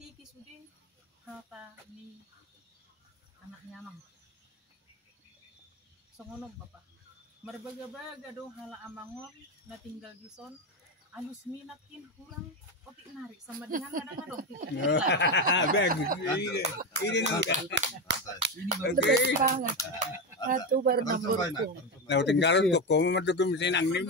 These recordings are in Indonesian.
tiki sudah hata ni anaknya mang. Songono bapak. Marbaga-baga do hala amangon na tinggal di son. Alus minakin kurang otik narik sama dengan kadang-kadang bagus ini bagus banget. Ratu baru nomorku. Nah tinggal untuk kamu masuk ke mesin angin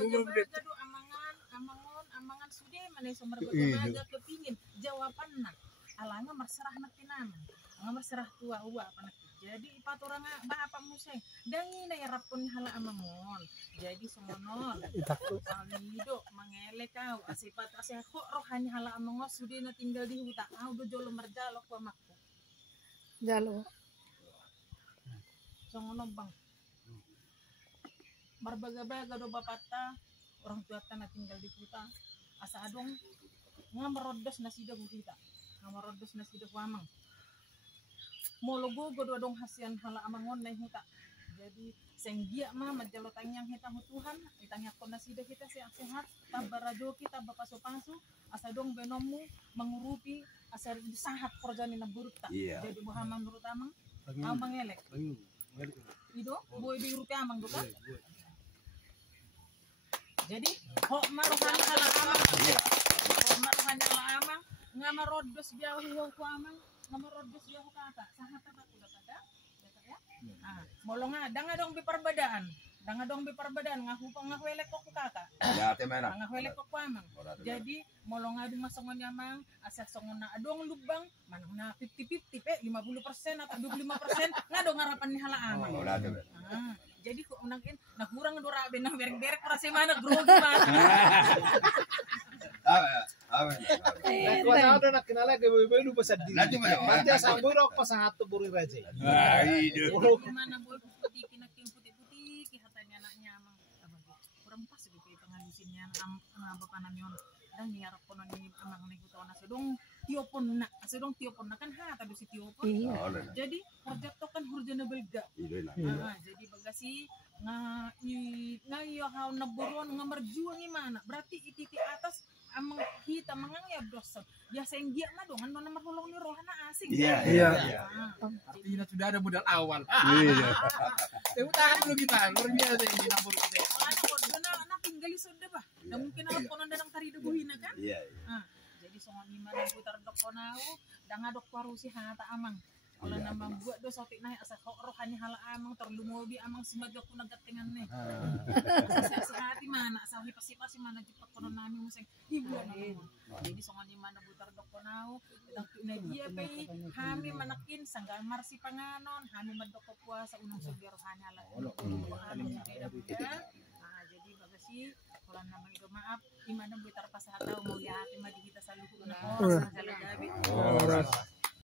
amangan sudah mana sumber baga kepingin jawaban nak alanga merserah nakinam anga merserah tua apa nak jadi ipat orang bapak museng dangi na yarapun hala amangon jadi semono alido mangele kau asipat kok rohani hala amangon sudah na tinggal di hutan do jolo merjalok pamakku jalo semono bang barbaga-baga do bapata orang tua na tinggal di hutan asa adong ngamerodos nasido kita ngamerodos nasido wamang mologo godo dong hasian hala amangon nai huta jadi senggia mah majalo tangyang hita Tuhan itanya nasido kita sehat tabarajo kita bapak sopasu asa dong benomu mengurupi asa sahat korjani na buruta jadi muhammad burut amang amang elek ido boy di rupi amang bukan jadi kok maruhan hala amang kok maruhan hala amang ngamarodos biahu ku amang ngamarodos biahu kata sahat tak udah kada ya molong danga dong biperbedaan ngahwelek kok kakak ya temena ngahwelek kok amang jadi molong adu masongon amang asa songon na adong lubang manang na 50-50 50% atau 25% ngadong ngarapan ni hala amang jadi kok unangin nagurang dora benang berek-berek prase mana grogi mana Kuat ada nak kenal lagi bebe pasal di. Manja samburok pas satu buri raja. Gimana boy putih kinaking putih-putih kihatanya anaknya amang kurang pas gitu pengalusinnya bapak nanyon dan nyarap konon ini amang nih kutona sedong tiopon nak kan tadi si tiopon jadi project to kan hurjana belga jadi bagasi ngayo hau naburon ngamerjuang gimana berarti ititi atas amang kita mangangnya dosen ya senggia mah dong kan nomor hulung ni rohana asing Artinya sudah ada modal awal. Utang dulu kita luar biasa ini nabur kita na tinggal sudah bah mungkin aku konon dadang tari duguhina kan jadi songon gimana putar dok konau danga dok warusi hata amang kalau nama buat do sotik naik asa rohani hala amang terlumobi amang semagak ku nagatengan nih hati mana sahi pasi mana jipat konon nami museng ibu jadi songon gimana putar dok konau na dia pe hami manakin sangga marsi panganon hami medok puasa unang sugi rohani hala jadi bagasi kalau nama itu maaf gimana butar pas hatau mau ya hati madi kita selalu kuna